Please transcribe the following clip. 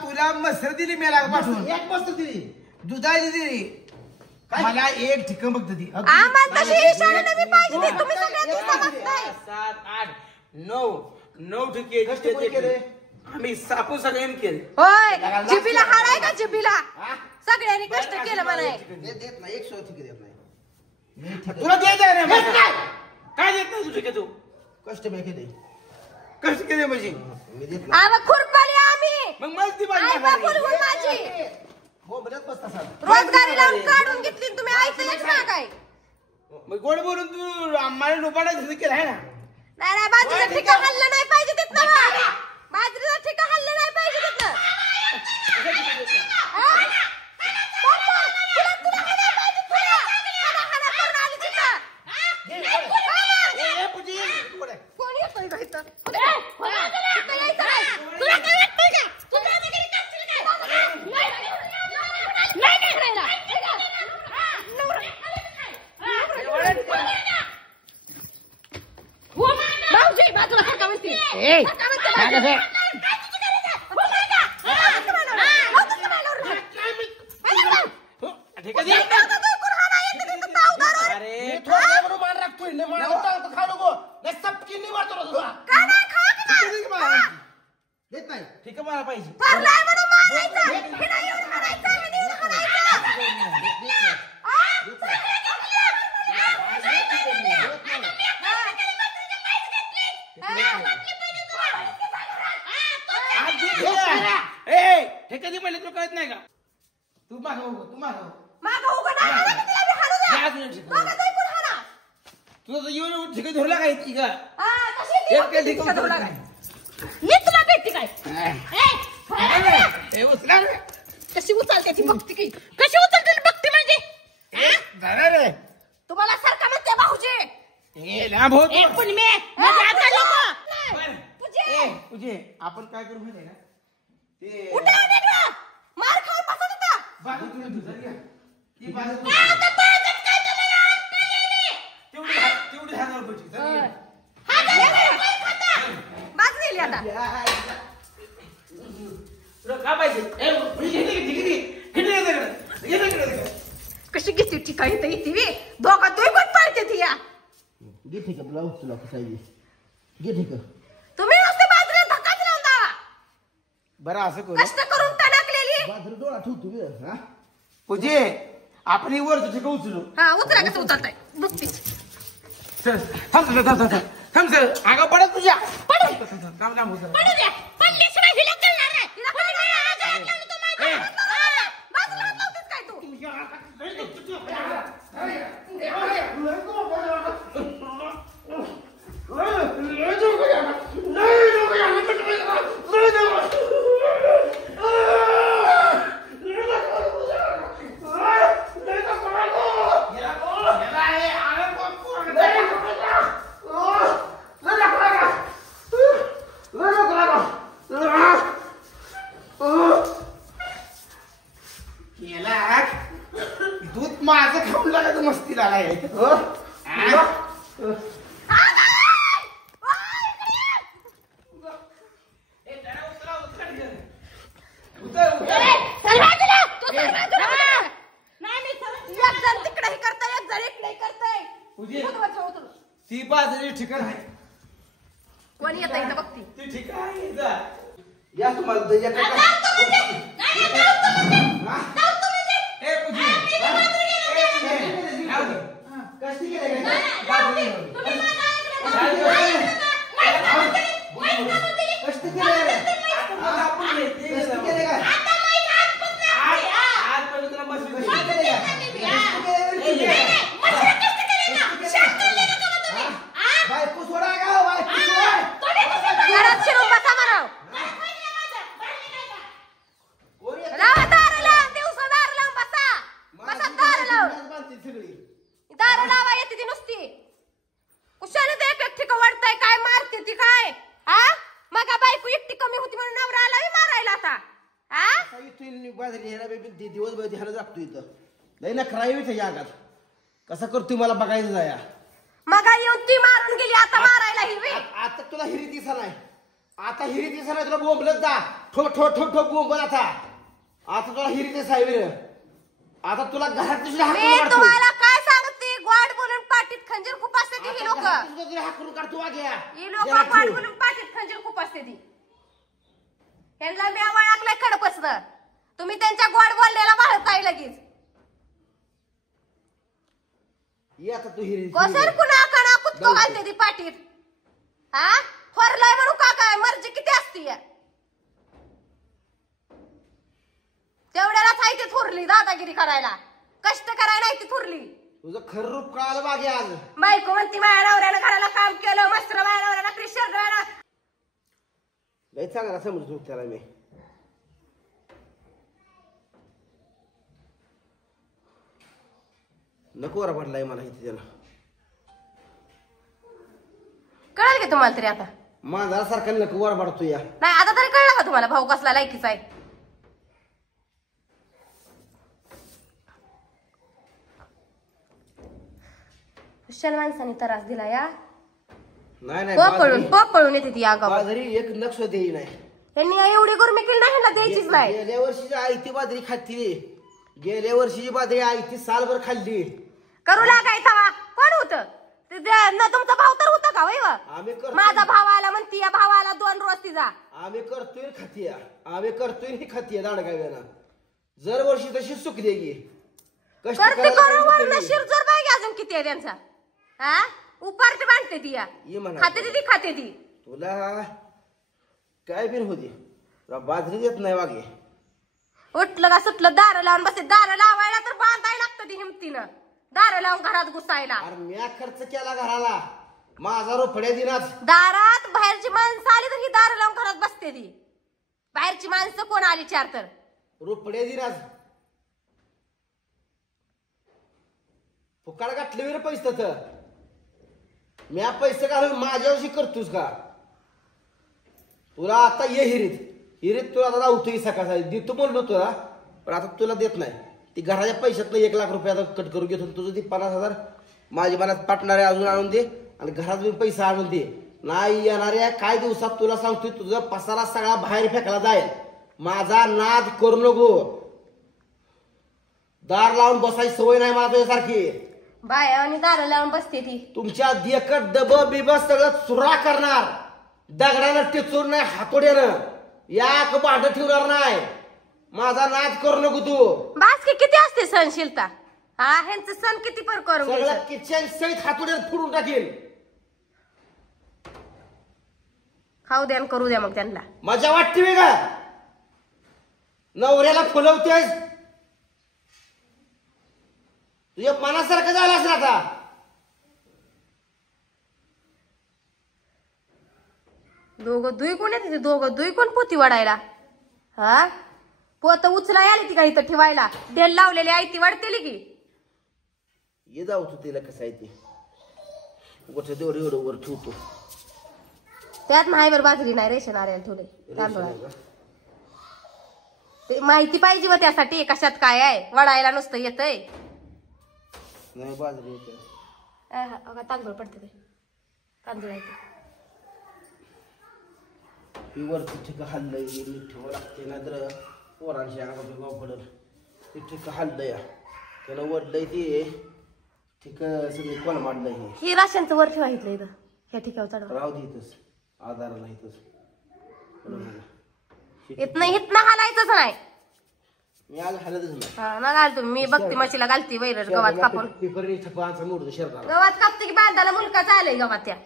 तुला मसर दिली मेला पाठवून एक मस्त दिली दुधाची दिली मला एक ठिकाण बघत ती 7 8 9 ठिके आम्ही सापू सगळ्यांनी केले होय जिबीला हाडाय का जिबीला सगळ्यांनी कष्ट केलं म्हणे देत नाही 100 ठिके देत नाही तुला देत आहे ना काय देत नाही तुझे तू कष्ट केले कष्ट केले म्हणजे मी देत नाही आव खुरपाली आम्ही मग मस्ती माझी हो बरं बसता सर रोजगारी लावून काढून घेतली तुम्ही ऐकलंच ना काय मग गोड बोलून तू आम्हाला लोबाडा केला आहे ना नाही बाजरीचं ठिका हल्लं नाही पाहिजे तिथनं बाजरीचं ठिका हल्लं नाही पाहिजे तिथनं कोण येतोय का इथं ठीक मला पाहिजे हे कधी म्हणले तुला कळत नाही का तू मागव तुझं येऊन ठिकाण धरला काय ती का कशी उचलते ती बघते की कशी उचलते बघते म्हणजे तुम्हाला सारखा म्हणते भाऊजी पण मी तुझे आपण काय करू माहिती आहे का ते मार खाऊन बसत होता बाजू तुला दुसरं घ्या ती बाजू तेवढी हाणार पाहिजे बाजलेली आता तुला का पाहिजे कशी घेते ठिकाणी तर इथे दोघा तुम्ही कोण पाळते ती या घे ठीक आहे ब्लाऊज तुला कसा घे ठीक आहे तुम्ही नुसते बाजरीला धक्काच लावता बरं असं करू कष्ट करून टणकलेली बाजरी डोळा ठेवतो हा पूजे आपण वर ठिकाण उचलू हा उतरा कसं उतरताय बघतीच थांब सर आगा पडत तुझ्या पडू काम होत पडू द्या पडल्याशिवाय हिला कळणार नाही हिला कळणार बाजूला लावतेस काय तू दूध माझं खाऊन लागायचं मस्ती लागाय ती बाजरी ठिकाण आहे कोणी येतं इथं बघती ती ठिकाण आहे या तुम्हाला कशी घरात शिरून बसा म्हणाव लावा दार लावून दिवसा दार लावून बसा दार लावून दार लावा येते ती नुसती कुशाने ते एक ठिका वाढताय काय मारते ती काय हा मग बायको एकटी कमी होती म्हणून नवरा आला मारायला आता हा दिवसभर ह्याला जागतो इथं नाही ना खराई या आगात कसा करतोय मला बघायचं जाया मग येऊन ती मारून गेली आता मारायला हिरवी. आता तुला हिरी दिसा नाही, आता हिरी दिसा नाही, तुला बोंबलत जा ठो ठो ठो ठो बोंबल. आता तुला हिरी दिसा आता तुला घरात मी तुम्हाला काय सांगते, गोड बोलून पाठीत खंजीर खूप असते ती. ही लोक हाकून काढतो ही लोक गोड बोलून पाठीत खंजीर खूप असते ती. त्यांना मी आवळाकलाय खडपसनं. तुम्ही त्यांच्या गोड बोलण्याला भाळताय लगेच. ये आता तू हिरी कोसर कुणा कणा कुत्तो घालते ती पाठीत. हा थोरलाय म्हणून का काय मर्जी किती असती. तेवढ्यालाच आहे ती थोरली दादागिरी करायला, कष्ट करायला नाही ती थोरली. तुझं खरं रूप कळालं बागे आज. बायको म्हणती माझ्या नवऱ्यानं घराला काम केलं, मस्त माझ्या नवऱ्याला क्रिश्चन राहिला. लय चांगला समजतो त्याला मी. नको वर पडलाय मला इथे त्याला. कळलं की तुम्हाला तरी आता. माझा सारखा नको वर पडतो या. नाही आता तरी कळलं का तुम्हाला भाऊ कसला लायकीचा आहे. हुशार माणसाने त्रास दिला या. नाही पळून येते ती या गावात. बाजरी एक नक्ष देई नाही. त्यांनी एवढी गुरमी केली नाही, ह्यांना द्यायचीच नाही. गेल्या वर्षीची आयती बाजरी खाती, गेल्या वर्षीची बाजरी आयती सालभर खाल्ली. करू लागाय तवा कोण होतं तुमचा भाऊ तर होता का वय. आम्ही माझा भाव आला म्हणती, या भावाला 2 रोज तिचा. आम्ही करतोय खातीया, आम्ही करतोय ही खातीया दाडगाव्याना. जर वर्षी तशी सुख देगी कष्ट शिरजोर बाई अजून किती आहे त्यांचा. हा उपारते बांधते ती, खाते ती खाते ती. तुला काय बिन होती बाजरी देत नाही वागे. उठलं का सुटलं दार लावून बसते. दार लावायला तर बांधायला लागतं ती हिमतीनं. दार लावून घरात घुसायला. अरे म्या खर्च केला घराला, माझा रोपड्या दिनाच. दारात बाहेरची माणसं आली तर ही दार लावून घरात बसते ती. बाहेरची माणसं कोण आली 4 तर रोपड्या दिनाच. फुकाळ गाठले वेळ पैसे तर म्या पैसे घालून माझ्यावरशी करतोस का. तुला आता ये हिरीत हिरीत तुला आता जाऊतोय सकाळ देतो बोललो तुला, पण आता तुला देत नाही. ती घराच्या पैशातनं 1 लाख रुपये आता कट करून घेतो. तुझं ती 50,000 माझी मनात पाटणारे अजून आणून दे आणि घरात मी पैसा आणून दे. नाही येणाऱ्या काय दिवसात तुला सांगतोय तुझं पसारा सगळा बाहेर फेकला जाईल. माझा नाद करू नको. दार लावून बसायची सवय नाही मला तुझ्यासारखी. बाया आणि दार लावून बसते ती. तुमच्या देखत डब बिब सगळं चुरा करणार. दगडानं टिचून नाही, हातोड्यानं याक भांड ठेवणार नाही. माझा नाद करू नको तू. बास की किती असते सहनशीलता. हा ह्यांचं सण किती पर करून सगळं किचन सहित हातोड्यात फोडून टाकेल. खाऊ द्या करू द्या मग त्यांना. मजा वाटते मी का नवऱ्याला फुलवतेस. तुझ्या मनासारखं झालं असं आता. दोघं दुई कोण येते, दोघं दुई कोण पोती वाढायला. हा पोत उचलाय आली ती का इथं ठेवायला. ढेल लावलेली आई ती वाढतेली की. ये जाऊ तू तिला कसं आहे ते वरचं तेवढं एवढं वर ठेवतो. त्यात माहीवर बाजरी नाही, रेशन आणायला ठेवले तांदूळ. ते माहिती पाहिजे व त्यासाठी कशात काय आहे. वडायला नुसतं येतय नाही बाजरी येते. तांदूळ पडते ते तांदूळ आहे ही वरती ठिका हल्लंय ठेवा लागते ना तर पोरांशी गाव पडल. ते ठिका हल्लंय त्याला वडलंय ते ठिक सगळे कोण मांडलंय. हे राशनचं वर ठेवा इथलं इथं ह्या ठिकाणी चढवा. राहू दे इथंच आधाराला इथंच. इथनं हालायचंच नाही. मी आज हालतच नाही. हा ना घाल तुम्ही. मी बघते म्हशीला घालते वैरण गव्हात कापून. पेपर छपाचा मोडतो शर्टाला. गव्हात कापते की बांधाला मुलगा चालय गव्हात त्या.